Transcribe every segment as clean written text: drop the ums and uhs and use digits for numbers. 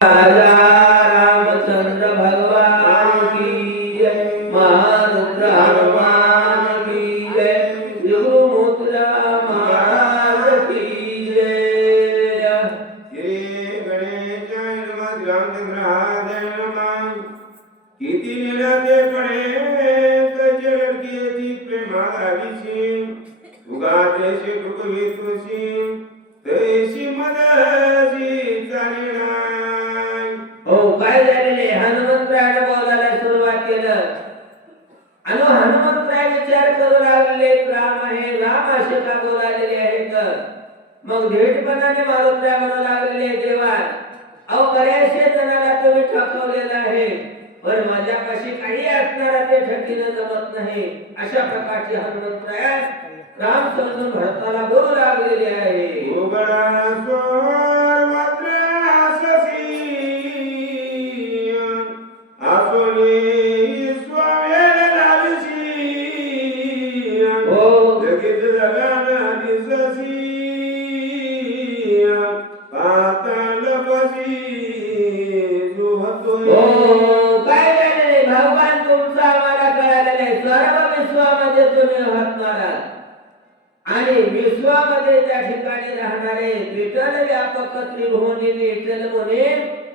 राजा रामचंद्र भगवान की जय, महारुद्र हनुमान की जय, गुरु मुद्रा महाराज की जय। श्री गणेश नमः रामचंद्राय नमः। किती निराते गणेश जगदीती प्रेमाविषी उगाते कृपवी तुळशी तैसी मदसी चालिना। हो काय झालेले हनुमंतरायाने बोलायला सुरुवात केलं आणि हनुमंतराय विचार करू लागले राम आहे राम असे का बोलायले आहेत मग धीटपणाने मारुतराय म्हणू लागले देवा अहो बऱ्याचशे जणांना तुम्ही ठकवलेलं आहे पण माझ्यापाशी काही असणारा ते ठकीनं जमत नाही अशा प्रकारची हनुमंतराय राम समजून भरताला बोलू लागलेले आहे। भगवान तुमचा आम्हाला कळालेला आहे सर्व विश्वामध्ये तुम्ही हरणारा आणि विश्वामध्ये त्या ठिकाणी राहणारे विठ्ठल व्यापक त्रिभुवनी विठ्ठल मुनी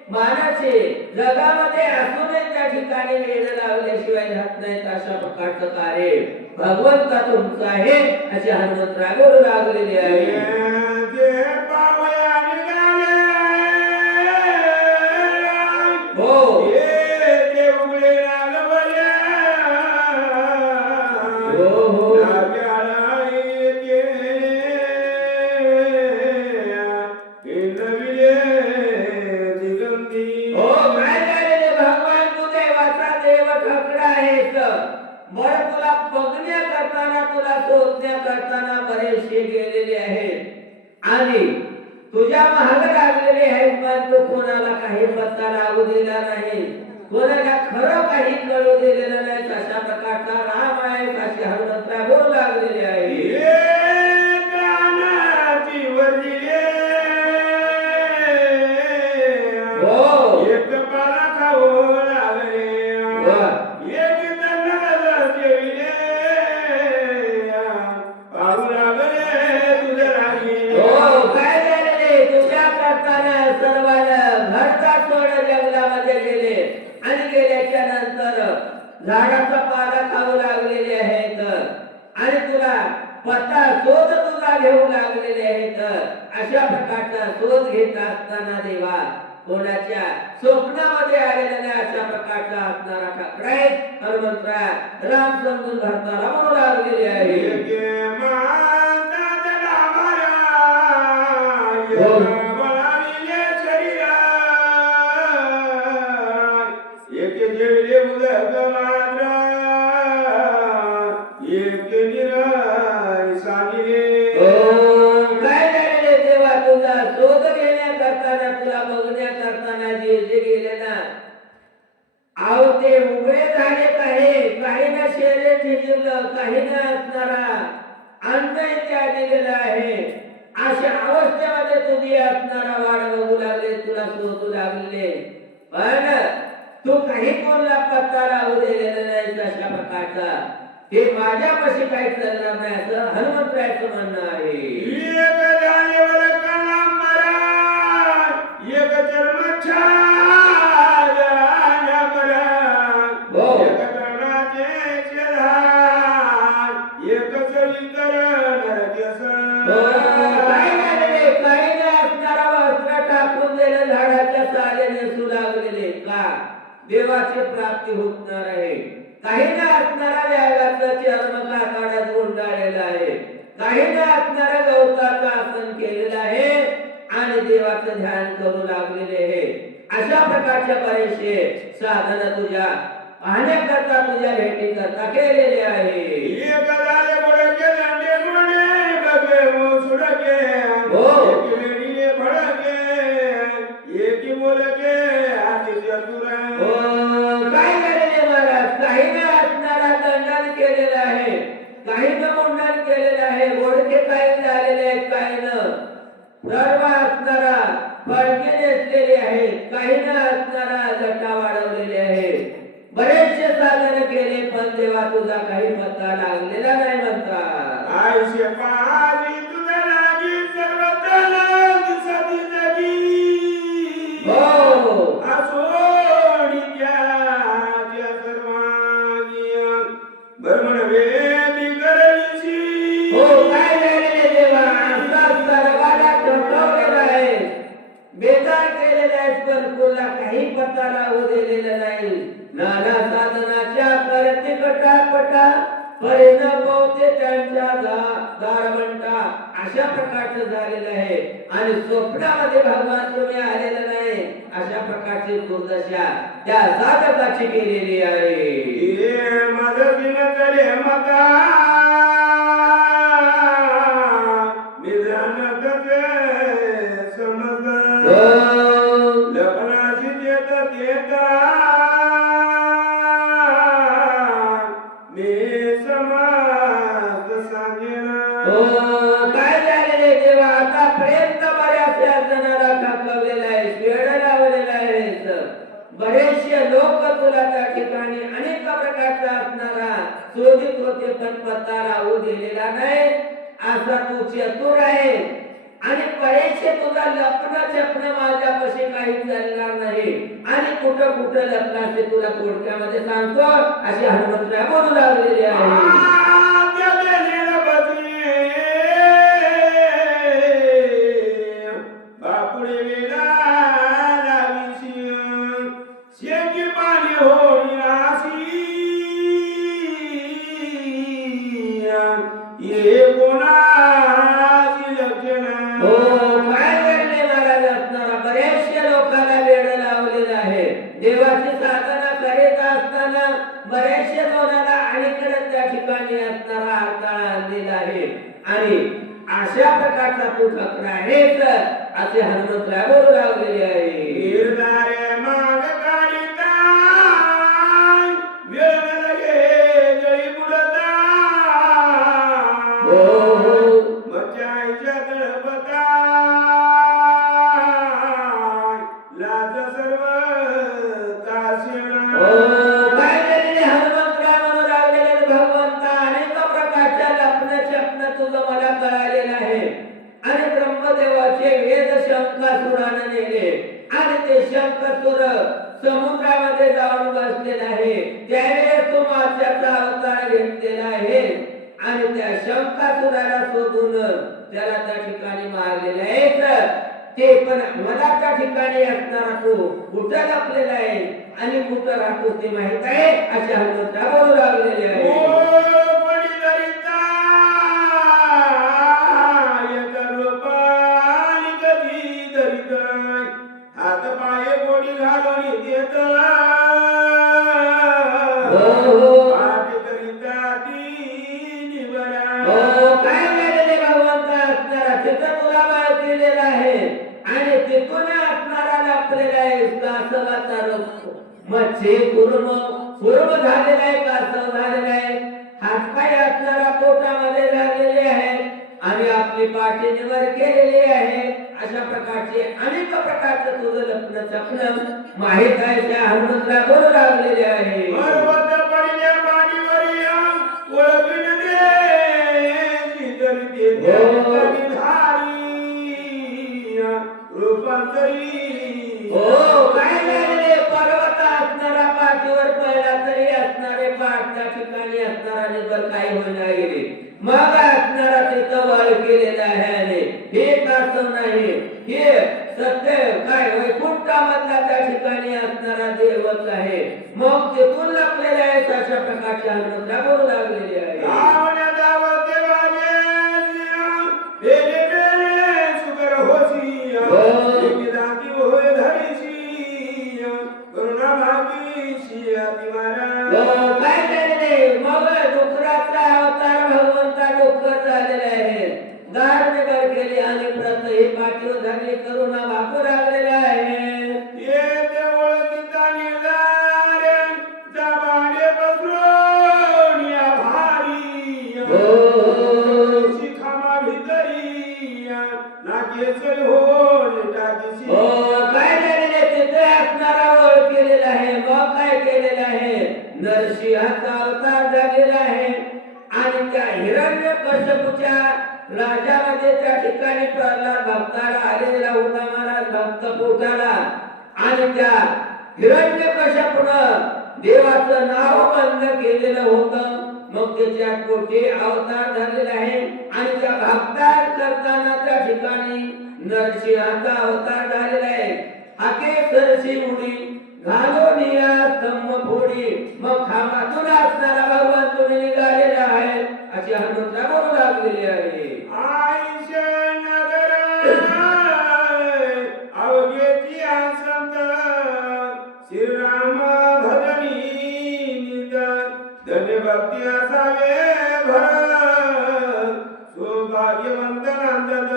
मानाचे जगामध्ये असून त्या ठिकाणी वेळ लावल्याशिवाय राहत नाहीत अशा प्रकारचं कार्य भगवंता तुमचं आहे असे हनुमंतराय बोलू लागलेले आहे। हो तुझ्या महाग लागलेले आहेत पण तू कोणाला काही पत्ता लागू दिला नाही कोणाला खरं काही कळू दिलेलं नाही अशा प्रकारचा राम आहे असे हनुमंतराय बोलू लागलेले आहे। झाडाचा पाला खाऊ लागलेले आहेत आणि तुला पत्ता शोध तुला घेऊ लागलेले आहेत अशा प्रकारचा शोध घेत असताना देवा कोणाच्या स्वप्नामध्ये आलेला नाही अशा प्रकारचा असणारा ठाकरे हनुमंतराय राम समजून भरताला म्हणू लागलेले आहे। ते उघडे झाले काही ना शेरे ठेवलं काही ना असणारा अन्न त्या दिलेला आहे अशा अवस्थेमध्ये तुम्ही असणारा वाढ बघू लागले तुला शोधू लागले पण तू काही कोणला पत्ता लावू दिलेला नाही अशा प्रकारचा हे माझ्यापाशी काही चालणार नाही असं हनुमंतरायचं म्हणणं आहे। देवाची प्राप्ती होणार आहे काही ना असणारा व्यागाचा चर्म कातडात गुंडाळलेला आहे काही ना असणारा गवताचा आसन केलेला आहे आणि देवाचं ध्यान करू लागलेले आहे अशा प्रकारच्या बरेचसे साधन तुझ्या पाहण्याकरता तुझ्या भेटी करता केलेले आहे। काही न मुंडन केलेलं आहे ओळखे काही झालेले आहेत काही न सर्व असणारा फडके नेसलेले आहेत काही पत्ता लावू दिलेला नाही. नाना साधनाच्या करते कटापटा परिण पोते त्यांच्या दारवंटा अशा प्रकारचं झालेलं आहे. आणि स्वप्नामध्ये भगवान तुम्ही आलेला नाही अशा प्रकारची दुर्दशा त्या साधकाची केलेली आहे. मदतीन करे मका निधन तसे समज लग्नाची देत देता मी समाज सांगेन. काय झालेले देवा आता पर्यंत बऱ्याचशा जणांना थकवलेला आहे, वेळ लावलेला आहे. बरेचसे लोक तुला त्या ठिकाणी अनेक प्रकारचा असणारा शोधित होते पण पत्ता लावू दिलेला नाही. असा तू चतुर आहे आणि बरेचसे तुझा लपणं छपणं माझ्यापाशी काही चालणार नाही. आणि कुठं कुठं लपणाचे तुला थोडक्यामध्ये सांगतो अशी हनुमंतराय बोलू लागलेली आहे. देवाची साधना करीत असताना बरेचशे लोकांना अलीकडे त्या ठिकाणी असणारा अडथळा आणलेला आहे. आणि अशा प्रकारचा तू ठकरा आहेस असे हनुमंतराय बोलू लागलेले आहे. समुद्रामध्ये जाऊन बसलेला आहे. त्यावेळेस तो माशाचा अवतार घेतलेला आहे आणि त्या शंकासुराला शोधून त्याला त्या ठिकाणी मारलेला आहे. ते पण मला त्या ठिकाणी असणारा तो कुठं लपलेला आहे आणि कुठं राहतो ते माहित आहे अशा हनुमंतराय बोलू लागलेले आहे. मच्छी कुर्म झालेला आहे, कासव झालेला आहे, हातपाय असणारा पोटामध्ये झालेले आहे आणि आपली पाठी निवर केलेली आहे. अशा प्रकारचे अनेक प्रकारचं तुझं लपणं छपणं माहित आहे त्या हनुमंतराय बोलू लागलेले आहे. काय झालेले पर्वत असणारा पाठीवर पडला तरी असणारे पाठ त्या ठिकाणी असणारा निबर काही होईना गेले. मग असणारा तिथं वळ केलेला आहे. हे कासव नाही, हे सत्य काय वैकुंठामधला त्या ठिकाणी असणारा देवच आहे. मग तिथून लपलेले आहे अशा प्रकारच्या हनुमंतराय बोलू लागलेले आहे. काय झालेले मग डुकराचा अवतार भगवंता डुकर झालेला आहे. दार निबर केली आणि प्रत ही पाठीवर धरली करुणा वापरू लागलेला आहे. काय झालेले तिथे असणारा वळ केलेला आहे. मग काय केलेला आहे नरसिंहाचा अवतार झालेला आहे आणि त्या हिरण्यकश्यपूच्या राज्यामध्ये त्या ठिकाणी प्रल्हाद भक्ताला आलेला होता महाराज भक्त पोटाला. आणि त्या हिरण्यकश्यपूनं देवाचं नाव बंद केलेलं होतं. मग त्याच्या पोटी अवतार झालेला आहे आणि त्या भक्तार करताना त्या ठिकाणी नरसिंहाचा अवतार झालेला आहे. हाके सरसी मुनी घालून या स्तंभ फोडी मग खांबातून असणारा भगवान तुम्ही निघालेला आहे अशी हनुमंतराय बोलू लागलेली आहे. आईशे नगर अवघेची आसंत श्रीराम भजनी निधन धन्य भक्ती असावे भर सौभाग्यवंत नंदन.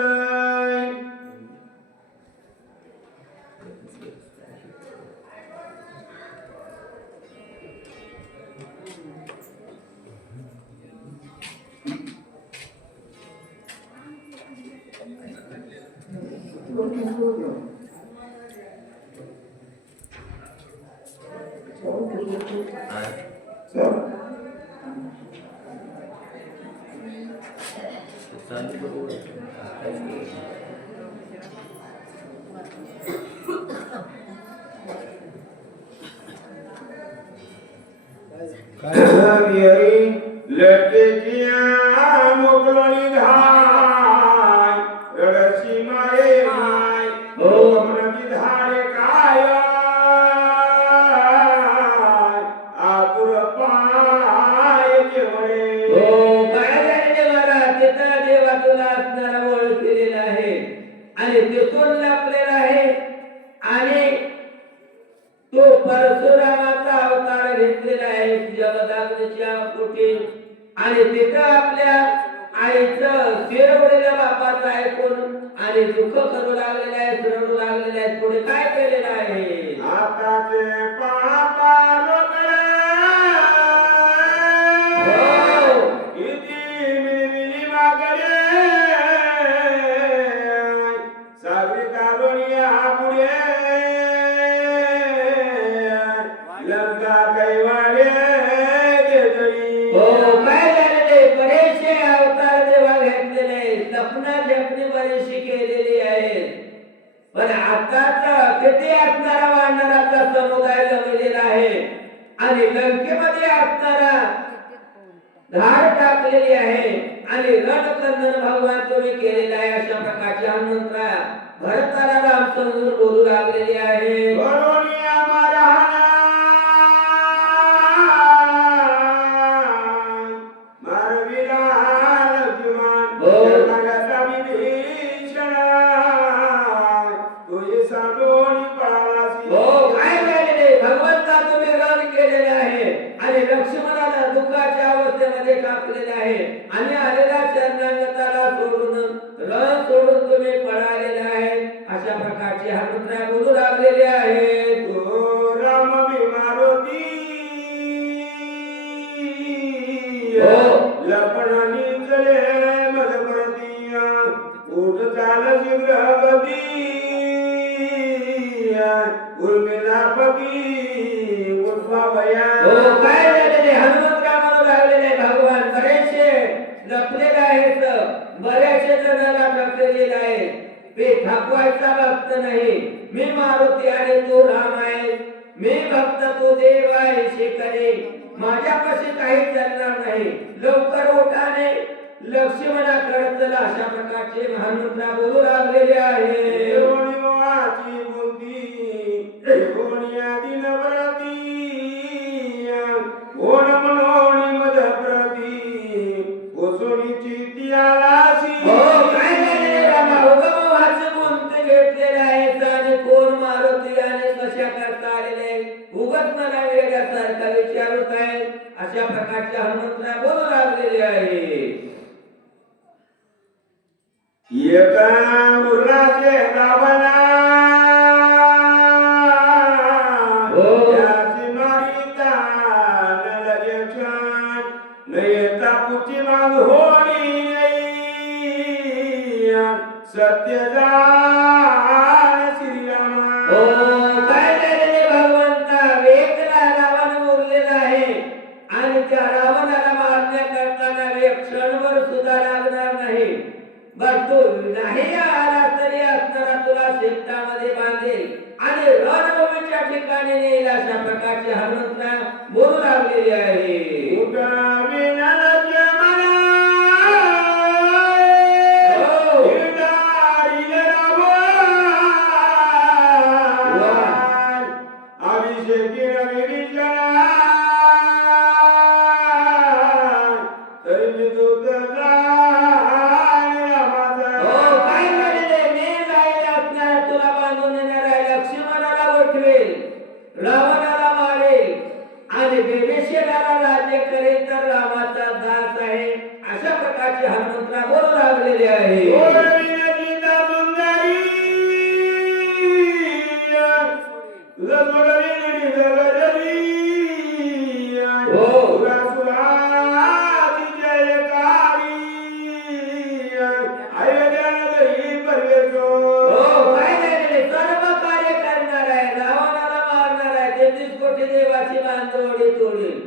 लटकेची मोकळणी धाय रडसी माये माय मनकी धाडे काय आतुर पाय केवळे. हो काय झाले महाराज तिथं देवा तुला असणारा ओळख केलेला आहे आणि तिथून लपलेला आहे आणि तो परशुरामाचा अवतार घेतलेला आहे जगदाग्नीच्या पोटी आणि तिथं आपल्या आईचं शिरवलेल्या बापाचं ऐकून आणि दुःख करू लागलेलं आहे रडू लागलेलं आहे. पुढे काय केलेलं आहे आताचे पापा रोकडे किती मिळविली मागणे सागरी कारुण्या पुढे लंका कैवाडे घेतली. हो काय झालेले बरेचसे अवतार देवा घेतलेले सपना जपणी बरीचशी केलेली आहे पण आताच किती असणारा वानराचा समुदाय जमलेला आहे आणि लंकेमध्ये असणारा धाड टाकलेली आहे आणि रणकंदन भगवान तुम्ही केलेला आहे अशा प्रकारची हनुमंतराय भरताला राम समजून बोलू लागलेली आहे. करुणिया मरहना मारविला लक्ष्मण जगाचा विभीषण तुझे सांडून पळालासी. हो काय झालेले भगवंता तुम्ही रण केलेले आहे आणि लक्ष्मणाला दुःखाच्या अवस्थेमध्ये टाकलेले आहे आणि आलेल्या शरणागताला सोडून रण सोडून तुम्ही पळालेले आहे अशा प्रकारची हनुमंतराय बोलू लागलेली आहे. तो राम बिमारोती हो. लपणानी जळे मदप्रती उठ चाल शीघ्र गती उर्मिला पती उठवा भया. हो काय झालेले हनुमंतराय म्हणू लागलेले भगवान बरेचसे लपलेले आहेत बरेचसे जणांना टाकलेले आहेत मी थांबवायचा भक्त नाही मी मारुती आणि तू राम आहे मी भक्त तू देव आहे शिकणे माझ्यापाशी काही चालणार नाही लवकर उठाने लक्ष्मणाकडे चला अशा प्रकारचे हनुमंतराय बोलू लागलेले आहे. देवणी मोहाची बुंदी देवणिया दिनव्रती कोण मनोणी मदप्रती ओसोणीची ती आलासी. हो काय झालेले रामा उगमोहाचे गुंत घेतलेले आहेत आणि कोण मारुती आणि कशा करता आलेले उगत मला वेगळ्यासारखा विचारत आहे अशा प्रकारच्या हनुमंतराय बोलू लागलेले आहे. एका उरलाचे गावना याची मारिता न लगे छान न येता पुची माग होणी सत्य जाण श्रीरामा. हो काय झालेले भगवंता वेगळा रावण उरलेला आहे आणि त्या रावणाला मारण्या करताना एक क्षणभर सुद्धा लागणार नाही बर तू नाही आला तरी असणारा तुला शेतामध्ये बांधेल आणि रणभूमीच्या ठिकाणी नेईल अशा प्रकारची हनुमंतराय बोलू लागलेली आहे. उगाविना लक्ष्मणा हिरदारील रावण रावणाला मारेल आणि बेबेशेराला राज्य करेल तर रामाचा दास आहे, अशा प्रकारचे हनुमंतराव बोलू लागलेले आहे. देवाची बांधवडी तोडील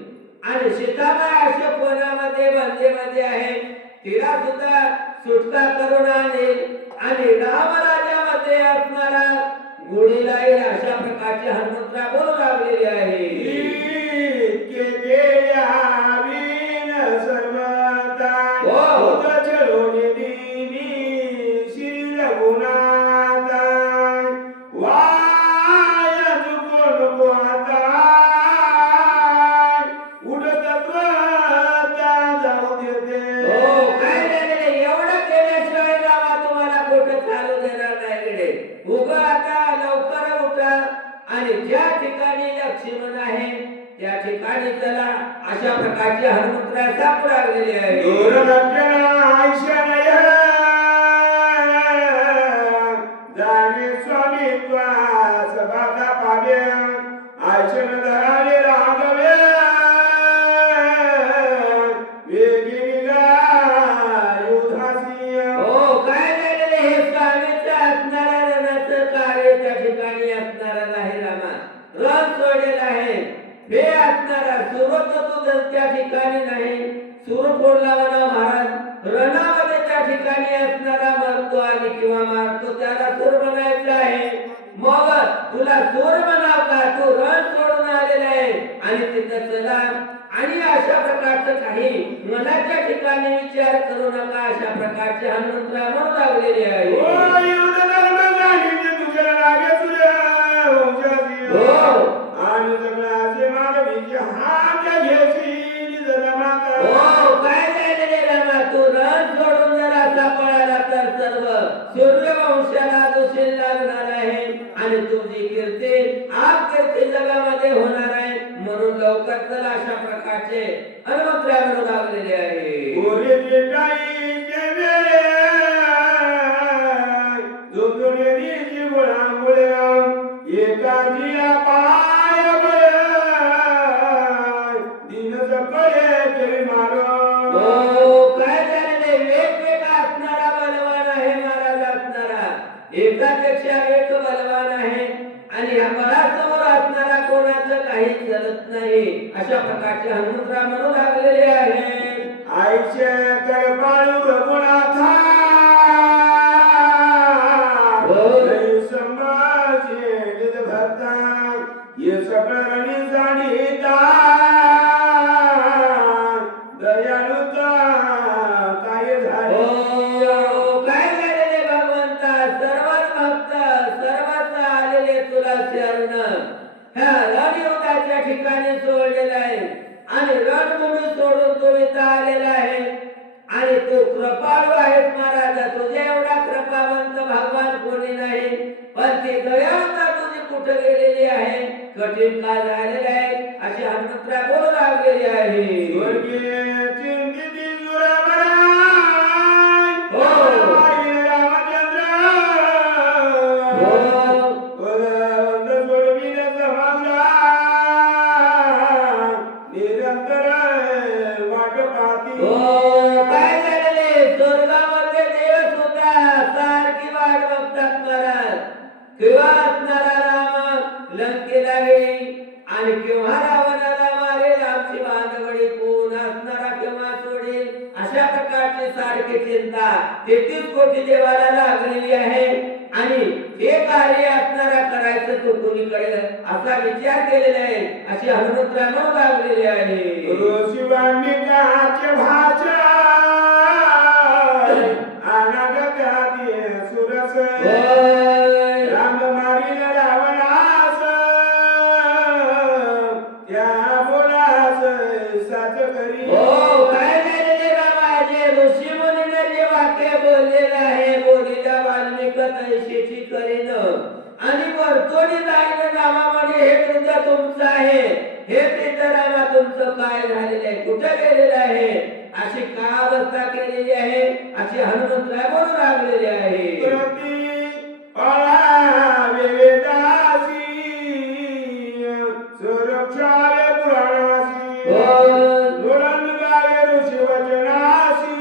आणि सीतामाई अशा कोणामध्ये बंदीमध्ये आहे, तिला सुद्धा सुटका करून आणेल आणि रामराज्यामध्ये असणारा गुढीला येईल, अशा प्रकारचे हनुमंतराव बोलू लागलेले आहे. त्या ठिकाणी चला, अशा प्रकारचे हनुमंतराव सांगू लागलेले आहे. जाणे स्वामी सभाता पाव्य आयशन धरावे राघवे वेगिनी युधासी. हो, काय झालेले हे स्वामीचं असणाऱ्या रणाचं कार्य त्या ठिकाणी असणारा आहे. रामा रण सोडेल आहे, हे असणारा सुरत तुझं त्या ठिकाणी नाही. सुर फोडला म्हणा महाराज, रणामध्ये त्या ठिकाणी असणारा मरतो आणि किंवा मारतो, त्याला सूर म्हणायचं आहे. मग तुला सूर म्हणाव का? तू रण सोडून आलेला आहे आणि तिथं चला. आणि अशा प्रकारचं काही मनाच्या ठिकाणी विचार करू नका, अशा प्रकारचे हनुमंतराव म्हणू लागलेले आहे. आणि जगण्याचे मानवी हात घेशील जन्मात. हो, काय झालेले रामा, तू रण सोडून जर असा पळाला तर सर्व सूर्यवंशाला दोषी लागणार आहे आणि तुझी कीर्ती आप कीर्ती जगामध्ये होणार आहे. म्हणून लवकर चला, अशा प्रकारचे हनुमंतराव म्हणू लागलेले आहे. एकापेक्षा एक बलवान आहे आणि या बलासमोर असणारा कोणाचं काही चलत नाही, अशा प्रकारचे हनुमंतराव म्हणू लागलेले आहे. आईच्या करपाळू रघुनाथा समाजे निज भक्ता ये सगळं जाणीता दयाळुता काय झाले. काय झालेले भगवंता, सर्वात भक्त सर्वात आलेले तुला शरण. ह्या रणयुद्धाच्या ठिकाणी सोडलेला आहे आणि रणभूमी सोडून तो इथं आलेला आहे आणि तो कृपाळू आहे महाराज. तुझ्या एवढा कृपावंत भगवान कोणी नाही, पण ती दयाळुता तुझी कुठे गेलेली आहे, कठीण काळ झालेला आहे, अशी हनुमंतराव बोलू लागलेली आहे. स्वर्गीय चिंतिती जुरावरा किंवा असणारा राम लंकेला येईल आणि केव्हा रावणाला मारेल, आमची बांधवडी कोण असणारा केव्हा सोडेल, अशा प्रकारची सारखी चिंता 33 कोटी देवाला लागलेली आहे. आणि हे कार्य असणारा करायचं तो कोणीकडे असा विचार केलेला आहे, अशी हनुमंतराव म्हणू लागलेली आहे. ऋषीवाणी काचे भाषा अनागत्याती सुरस राम मारील रावणास त्या बोलास साच करी. काय झालेले बाबा, जे ऋषी मुनीने जे वाक्य बोललेलं आहे, बोलीला वाल्मिक तैशीची करीन आणि वरतोडी जाईन नामामध्ये हे तुझ्या हे पितरामा तुमचं काय झालेलं आहे, कुठे गेलेलं आहे, अशी का अवस्था केलेली आहे, अशी हनुमंतराय बोलू लागलेले आहे. प्रति पळावे वेदासी सुरक्षावे पुराणासी लोळणगावे ऋषी वचनासी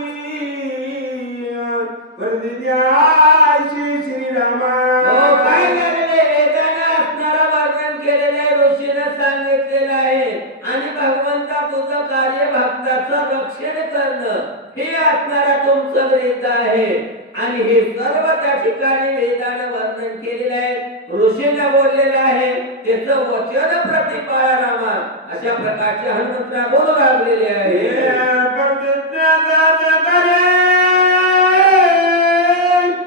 प्रतिज्ञासी श्रीरामा. हो, काय झालेले वेदाने असणारा वर्णन केलेले आहे, ऋषीने सांगितलेलं आहे आणि भगवंता तुझं कार्य भक्ताचं रक्षण करणं हे असणारा तुमचं वेद आहे आणि हे सर्व त्या ठिकाणी वेदाने वर्णन केलेलं आहे, ऋषीने बोललेलं आहे, त्याचं वचन प्रतिपाळा रामा अशा प्रकारचे हनुमंतराय बोलू लागलेले आहे. प्रतिज्ञाचा करे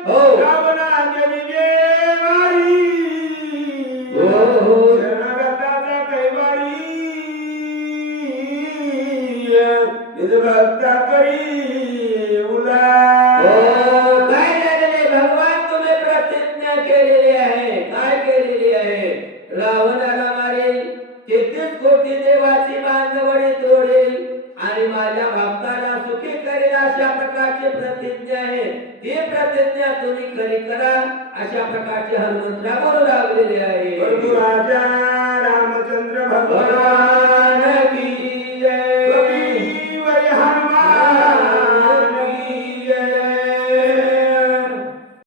हो रावणाच्या विजयवारी हो शरणगताचा कैवारी निज भक्ता करी उला. हो, काय झालेले भगवान तुम्ही प्रतिज्ञा केलेली आहे, काय केलेली आहे, रावणाला मारेल, 33 कोटी देवाची बांधवडी तोडेल आणि माझ्या भक्ताला सुखी करेल अशा प्रकारची प्रतिज्ञा आहे. ती प्रतिज्ञा तुम्ही खरी करा अशा प्रकारचे हनुमंतराय बोलू लागलेले आहे. राजा